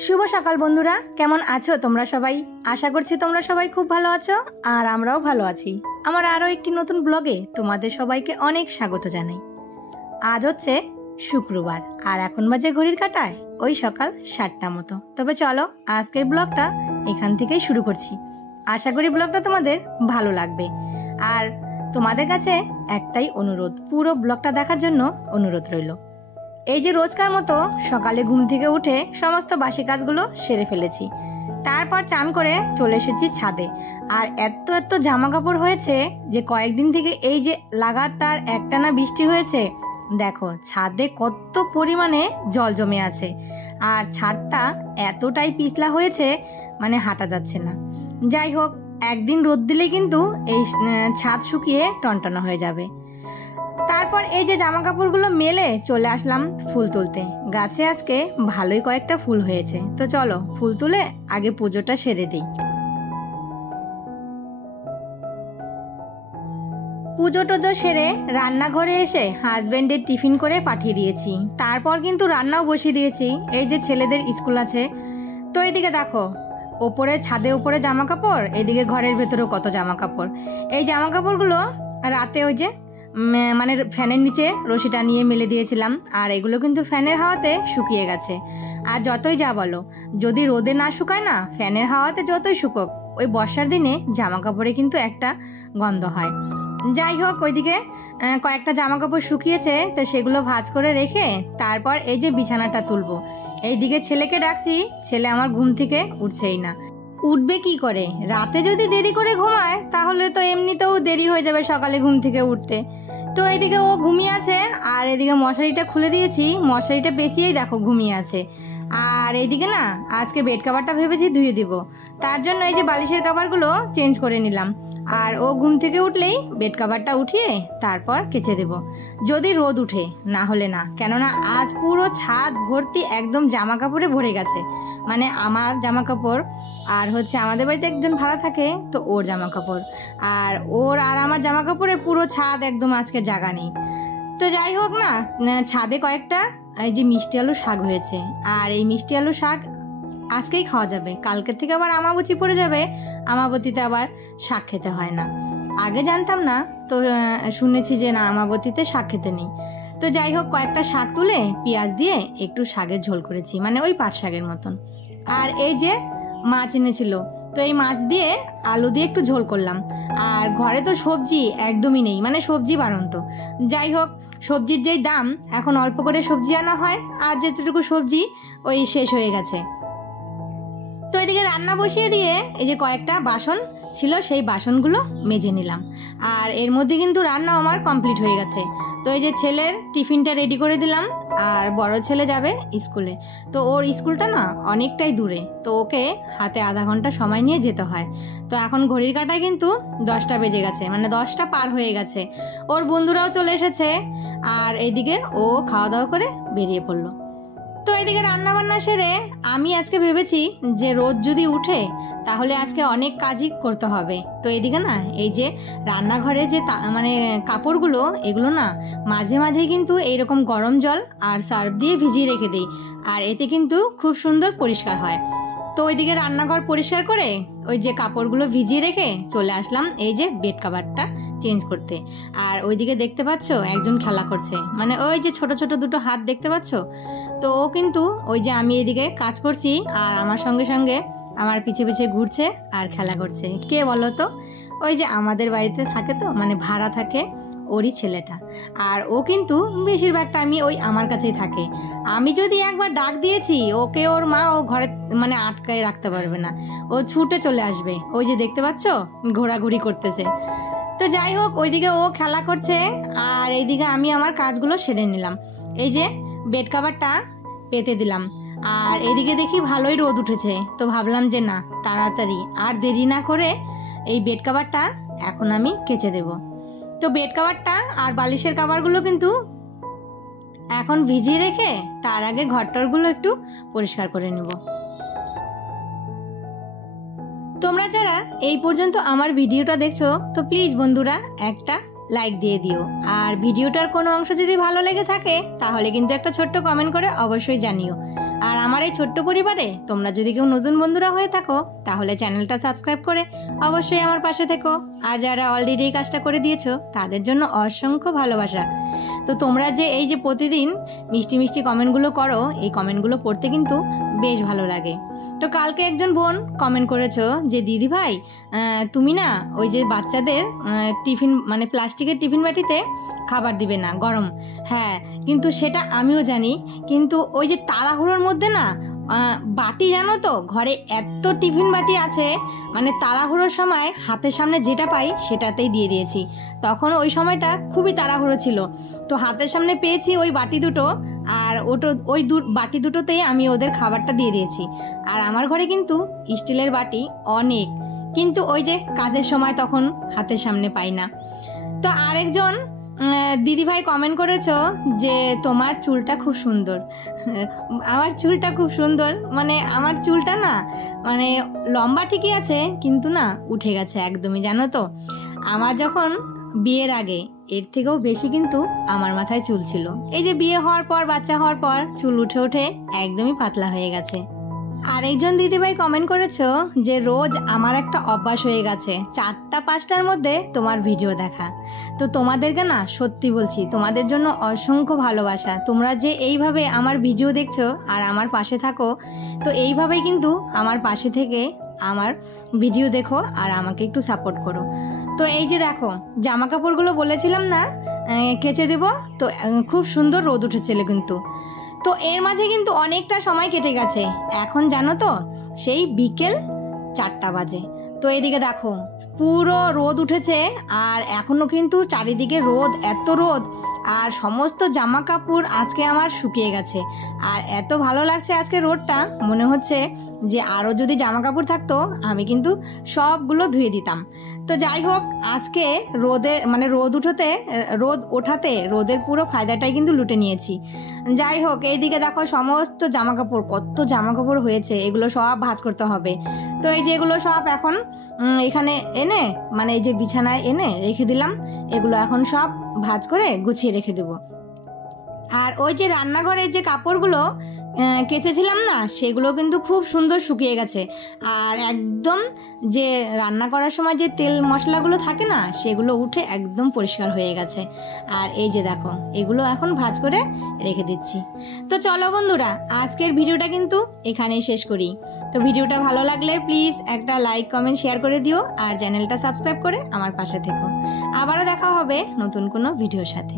শুভ সকাল বন্ধুরা, কেমন আছো তোমরা সবাই? আশা করছি তোমরা সবাই খুব ভালো আছো আর আমরাও ভালো আছি। আমার আরও একটি নতুন ব্লগে তোমাদের সবাইকে অনেক স্বাগত জানাই। আজ হচ্ছে শুক্রবার আর এখন বাজে ঘড়ির কাঁটায় ওই সকাল 7টা মতো। তবে চলো আজকের ব্লগটা এখান থেকেই শুরু করছি। আশা করি ব্লগটা তোমাদের ভালো লাগবে। আর তোমাদের কাছে একটাই অনুরোধ, পুরো ব্লগটা দেখার জন্য অনুরোধ রইল। এই যে রোজকার মতো সকালে ঘুম থেকে উঠে সমস্ত বাসি কাজগুলো সেরে ফেলেছি, তারপর চান করে চলে এসেছি ছাদে। আর এত জামা কাপড় হয়েছে যে কয়েকদিন থেকে এই যে লাগাতার একটানা বৃষ্টি হয়েছে, দেখো ছাদে কত পরিমাণে জল জমে আছে। আর ছাদটা এতটাই পিছলা হয়েছে মানে হাঁটা যাচ্ছে না। যাই হোক, একদিন রোদ দিলেই কিন্তু এই ছাদ শুকিয়ে টনটনা হয়ে যাবে। তারপর এই যে জামা কাপড়গুলো মেলে চলে আসলাম ফুল তুলতে। গাছে আজকে ভালোই কয়েকটা ফুল হয়েছে, তো চলো ফুল তুলে আগে পুজোটা সেরে দিই। পুজো টোজো সেরে রান্নাঘরে এসে হাজবেন্ডের টিফিন করে পাঠিয়ে দিয়েছি। তারপর কিন্তু রান্নাও বসিয়ে দিয়েছি। এই যে ছেলেদের স্কুল আছে, তো এদিকে দেখো ওপরে ছাদে উপরে জামা কাপড়, এদিকে ঘরের ভেতরেও কত জামা কাপড়। এই জামা কাপড়গুলো রাতে ওই যে মানে ফ্যানের নিচে রশিটা নিয়ে মেলে দিয়েছিলাম, আর এগুলো কিন্তু ফ্যানের হাওয়াতে শুকিয়ে গেছে। আর যতই যা বলো, যদি রোদে না শুকায় না, ফ্যানের হাওয়াতে যতই শুকোক, ওই বর্ষার দিনে জামা কাপড়ে কিন্তু একটা গন্ধ হয়। যাই হোক, ওইদিকে কয়েকটা জামা কাপড় শুকিয়েছে, তো সেগুলো ভাঁজ করে রেখে তারপর এই যে বিছানাটা তুলবো। এইদিকে ছেলেকে ডাকছি, ছেলে আমার ঘুম থেকে উঠছেই না। উঠবে কি করে? রাতে যদি দেরি করে ঘুমায় তাহলে তো এমনিতেও দেরি হয়ে যাবে সকালে ঘুম থেকে উঠতে। তো এইদিকে ও ঘুমিয়ে আছে, আর এদিকে মশারিটা খুলে দিয়েছি, মশারিটা পেঁচিয়েই দেখো ঘুমিয়ে আছে। আর এইদিকে না আজকে বেড কাভারটা ভেবেছি ধুয়ে দিব, তার জন্য এই যে বালিশের কাভারগুলো চেঞ্জ করে নিলাম। আর ও ঘুম থেকে উঠলেই বেড কাভারটা উঠিয়ে তারপর কেচে দেব, যদি রোদ উঠে, না হলে না। কেননা আজ পুরো ছাদ ভর্তি একদম জামা কাপড়ে ভরে গেছে। মানে আমার জামা কাপড়, আর হচ্ছে আমাদের বাড়িতে একজন ভাড়া থাকে, তো ওর জামা কাপড়, আর ওর আর আমার জামা কাপড়ে পুরো ছাদ একদম আজকে জায়গা নেই। তো যাই হোক না, ছাদে কয়েকটা এই যে মিষ্টি আলু শাক হয়েছে, আর এই মিষ্টি আলু শাক আজকেই খাওয়া যাবে। কালকের থেকে আবার আমাবতী পড়ে যাবে, আমাবতীতে আবার শাক খেতে হয় না। আগে জানতাম না, তো শুনেছি যে না আমাবতীতে শাক খেতে নেই। তো যাই হোক, কয়েকটা শাক তুলে পেঁয়াজ দিয়ে একটু শাকের ঝোল করেছি, মানে ওই পাট শাকের মতন। আর এই যে মাছ এনেছিল, তো এই মাছ দিয়ে আলু দিয়ে একটু ঝোল করলাম। আর ঘরে তো সবজি একদমই নেই, মানে সবজি বাড়ন্ত। যাই হোক, সবজির যেই দাম, এখন অল্প করে সবজি আনা হয়, আর যেটুকু সবজি ওই শেষ হয়ে গেছে। তো এদিকে রান্না বসিয়ে দিয়ে এই যে কয়েকটা বাসন ছিল, সেই বাসনগুলো মেজে নিলাম। আর এর মধ্যে কিন্তু রান্না আমার কমপ্লিট হয়ে গেছে। তো এই যে ছেলের টিফিনটা রেডি করে দিলাম, আর বড় ছেলে যাবে স্কুলে। তো ওর স্কুলটা না অনেকটাই দূরে, তো ওকে হাতে আধা ঘন্টা সময় নিয়ে যেতে হয়। তো এখন ঘড়ির কাঁটায় কিন্তু 10টা বেজে গেছে, মানে 10টা পার হয়ে গেছে। ওর বন্ধুরাও চলে এসেছে, আর এইদিকে ও খাওয়া দাওয়া করে বেরিয়ে পড়লো। তো এদিকে রান্না বান্না সেরে আমি আজকে ভেবেছি যে রোদ যদি উঠে তাহলে আজকে অনেক কাজই করতে হবে। তো এদিকে না এই যে রান্নাঘরে যে মানে কাপড়গুলো, এগুলো না মাঝে মাঝে কিন্তু এইরকম গরম জল আর সার্ফ দিয়ে ভিজিয়ে রেখে দিই, আর এতে কিন্তু খুব সুন্দর পরিষ্কার হয়। তো ওইদিকে রান্নাঘর পরিষ্কার করে ওই যে কাপড়গুলো ভিজিয়ে রেখে চলে আসলাম এই যে বেড কাভারটা চেঞ্জ করতে। আর ওইদিকে দেখতে পাচ্ছ একজন খেলা করছে, মানে ওই যে ছোট ছোট দুটো হাত দেখতে পাচ্ছ। তো ও কিন্তু ওই যে আমি এদিকে কাজ করছি আর আমার সঙ্গে সঙ্গে আমার পিছে পিছে ঘুরছে আর খেলা করছে। কে বলো তো? ওই যে আমাদের বাড়িতে থাকে, তো মানে ভাড়া থাকে, ওরই ছেলেটা। আর ও কিন্তু বেশিরভাগ টাইমই ওই আমার কাছেই থাকে। আমি যদি একবার ডাক দিয়েছি ওকে, ওর মা ও ঘরে মানে আটকায় রাখতে পারবে না, ও ছুটে চলে আসবে। ওই যে দেখতে পাচ্ছ ঘোরাঘুরি করতেছে। তো যাই হোক, ওইদিকে ও খেলা করছে আর এইদিকে আমি আমার কাজগুলো সেরে নিলাম। এই যে বেড কাভারটা পেতে দিলাম, আর এদিকে দেখি ভালোই রোদ উঠেছে, তো ভাবলাম যে না তাড়াতাড়ি আর দেরি না করে এই বেড কাভারটা এখন আমি কেচে দেব। তো বেড কাভারটা আর বালিশের কাভারগুলো কিন্তু এখন ভিজিয়ে রেখে তার আগে ঘরটরগুলো একটু পরিষ্কার করে নেব। তোমরা যারা এই পর্যন্ত আমার ভিডিওটা দেখছো, তো প্লিজ বন্ধুরা একটা লাইক দিয়ে দিও। আর ভিডিওটার কোনো অংশ যদি ভালো লেগে থাকে তাহলে কিন্তু একটা ছোট্ট কমেন্ট করে অবশ্যই জানিও। আর আমার এই ছোট্ট পরিবারে তোমরা যদি কেউ নতুন বন্ধুরা হয়ে থাকো তাহলে চ্যানেলটা সাবস্ক্রাইব করে অবশ্যই আমার পাশে থেকো। আর যারা অলরেডি এই কাজটা করে দিয়েছো তাদের জন্য অসংখ্য ভালোবাসা। তো তোমরা যে এই যে প্রতিদিন মিষ্টি মিষ্টি কমেন্টগুলো করো, এই কমেন্টগুলো পড়তে কিন্তু বেশ ভালো লাগে। তো কালকে একজন বোন কমেন্ট করেছো যে দিদি ভাই তুমি না ওই যে বাচ্চাদের টিফিন মানে প্লাস্টিকের টিফিন বাটিতে খাবার দিবে না গরম। হ্যাঁ, কিন্তু সেটা আমিও জানি, কিন্তু ওই যে তাড়াহুড়োর মধ্যে না বাটি জানো তো ঘরে এত টিফিন বাটি আছে, মানে তাড়াহুড়োর সময় হাতের সামনে যেটা পাই সেটাতেই দিয়ে দিয়েছি। তখন ওই সময়টা খুবই তাড়াহুড়ো ছিল, তো হাতের সামনে পেয়েছি ওই বাটি দুটো, আর ওই বাটি দুটোতেই আমি ওদের খাবারটা দিয়ে দিয়েছি। আর আমার ঘরে কিন্তু স্টিলের বাটি অনেক, কিন্তু ওই যে কাজের সময় তখন হাতের সামনে পাই না। তো আরেকজন দিদিভাই কমেন্ট করেছো যে তোমার চুলটা খুব সুন্দর। আমার চুলটা খুব সুন্দর মানে আমার চুলটা না মানে লম্বা ঠিকই আছে, কিন্তু না উঠে গেছে একদমই, জানো তো। আমার যখন বিয়ের আগে এর থেকেও বেশি কিন্তু আমার মাথায় চুল ছিল। এই যে বিয়ে হওয়ার পর বাচ্চা হওয়ার পর চুল উঠে উঠে একদমই পাতলা হয়ে গেছে। আরেকজন দিদিভাই কমেন্ট করেছো যে রোজ আমার একটা অভ্যাস হয়ে গেছে 4টা 5টার মধ্যে তোমার ভিডিও দেখা। তো তোমাদেরকে না সত্যি বলছি, তোমাদের জন্য অসংখ্য ভালোবাসা। তোমরা যে এইভাবে আমার ভিডিও দেখছো আর আমার পাশে থাকো, তো এইভাবেই কিন্তু আমার পাশে থেকে আমার ভিডিও দেখো আর আমাকে একটু সাপোর্ট করো। তো এই যে দেখো জামা কাপড়গুলো বলেছিলাম না কেচে দেবো, তো খুব সুন্দর রোদ উঠেছিল কিন্তু। তো এর মাঝে কিন্তু অনেকটা সময় কেটে গেছে, এখন জানো তো সেই বিকেল 4টা বাজে। তো এদিকে দেখো পুরো রোদ উঠেছে, আর এখনো কিন্তু চারিদিকে রোদ, এত রোদ, আর সমস্ত জামা কাপড় আজকে আমার শুকিয়ে গেছে। আর এত ভালো লাগছে আজকে রোদটা, মনে হচ্ছে যে আরও যদি জামা কাপড় থাকতো আমি কিন্তু সবগুলো ধুয়ে দিতাম। তো যাই হোক, আজকে রোদ ওঠাতে রোদের পুরো ফায়দাটাই কিন্তু লুটে নিয়েছি। যাই হোক, এইদিকে দেখো সমস্ত জামা কাপড়, কত জামা কাপড় হয়েছে, এগুলো সব ভাঁজ করতে হবে। তো এই যে এগুলো সব এখন এখানে এনে মানে এই যে বিছানায় এনে রেখে দিলাম, এগুলো এখন সব ভাঁজ করে গুছিয়ে রেখে দেবো। আর ওই যে রান্নাঘরের যে কাপড়গুলো কেচেছিলাম না, সেগুলো কিন্তু খুব সুন্দর শুকিয়ে গেছে। আর একদম যে রান্না করার সময় যে তেল মশলাগুলো থাকে না, সেগুলো উঠে একদম পরিষ্কার হয়ে গেছে। আর এই যে দেখো এগুলো এখন ভাঁজ করে রেখে দিচ্ছি। তো চলো বন্ধুরা, আজকের ভিডিওটা কিন্তু এখানেই শেষ করি। তো ভিডিওটা ভালো লাগলে প্লিজ একটা লাইক কমেন্ট শেয়ার করে দিও, আর চ্যানেলটা সাবস্ক্রাইব করে আমার পাশে থেকো। আবারও দেখা হবে নতুন কোনো ভিডিওর সাথে।